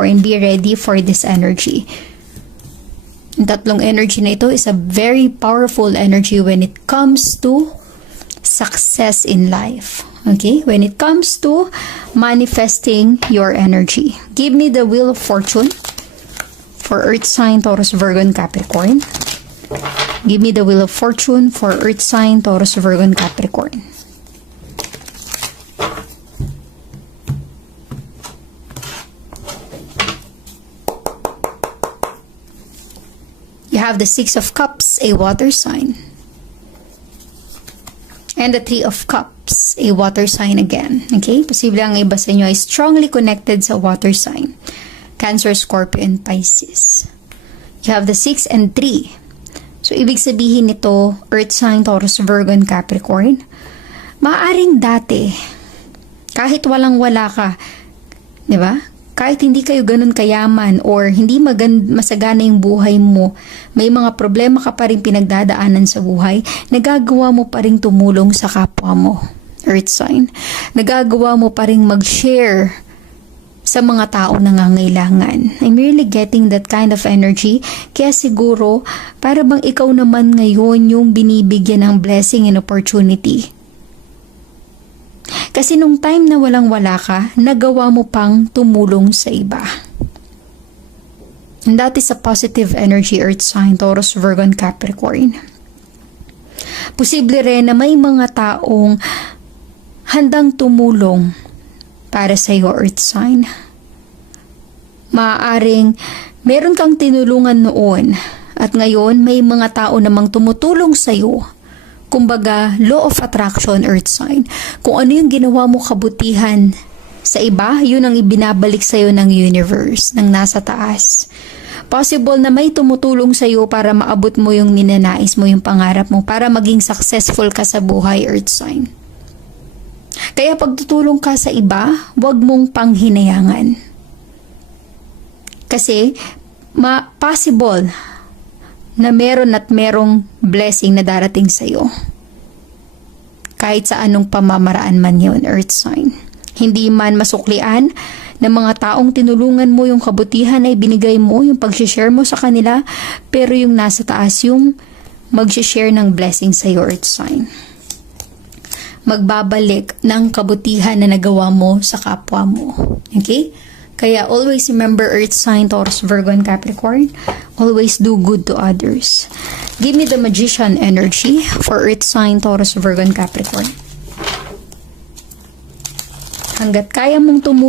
Capricorn, be ready for this energy. Yung tatlong energy na ito is a very powerful energy when it comes to success in life. Okay? When it comes to manifesting your energy. Give me the Wheel of Fortune for Earth sign, Taurus, Virgo, and Capricorn. Give me the Wheel of Fortune for Earth sign, Taurus, Virgo, and Capricorn. You have the Six of Cups, a water sign. And the Three of Cups, a water sign again. Okay? Posible ang iba sa inyo ay strongly connected sa water sign. Cancer, Scorpio, and Pisces. You have the 6 and 3. So, ibig sabihin nito, Earth sign, Taurus, Virgo, and Capricorn. Maaring dati, kahit walang-wala ka, di ba? Kahit hindi kayo ganun kayaman or hindi masagana yung buhay mo, may mga problema ka pa rin pinagdadaanan sa buhay, nagagawa mo pa rin tumulong sa kapwa mo. Earth sign. Nagagawa mo pa rin mag-share sa mga tao nangangailangan. I'm really getting that kind of energy. Kaya siguro, para bang ikaw naman ngayon yung binibigyan ng blessing and opportunity. Kasi nung time na walang-wala ka, nagawa mo pang tumulong sa iba. And that is a positive energy, Earth sign, Taurus, Virgo, and Capricorn. Posible rin na may mga taong handang tumulong para sa iyo, Earth sign. Maaaring meron kang tinulungan noon at ngayon may mga tao namang tumutulong sa iyo. Kumbaga, law of attraction, Earth sign. Kung ano yung ginawa mo kabutihan sa iba, yun ang ibinabalik sa iyo ng universe, ng nasa taas. Possible na may tumutulong sa iyo para maabot mo yung ninanais mo, yung pangarap mo, para maging successful ka sa buhay, Earth sign. Kaya pag tutulong ka sa iba, huwag mong panghinayangan. Kasi, possible na meron at merong blessing na darating sa iyo. Kahit sa anong pamamaraan man yun, Earth sign. Hindi man masuklian ng mga taong tinulungan mo yung kabutihan ay binigay mo, yung pag-share mo sa kanila, pero yung nasa taas yung mag-share ng blessing sa iyo, Earth sign. Magbabalik ng kabutihan na nagawa mo sa kapwa mo. Okay? Kaya always remember, Earth sign, Taurus, Virgo, and Capricorn. Always do good to others. Give me the Magician energy for Earth sign, Taurus, Virgo, and Capricorn. Hanggat kaya mong tumulong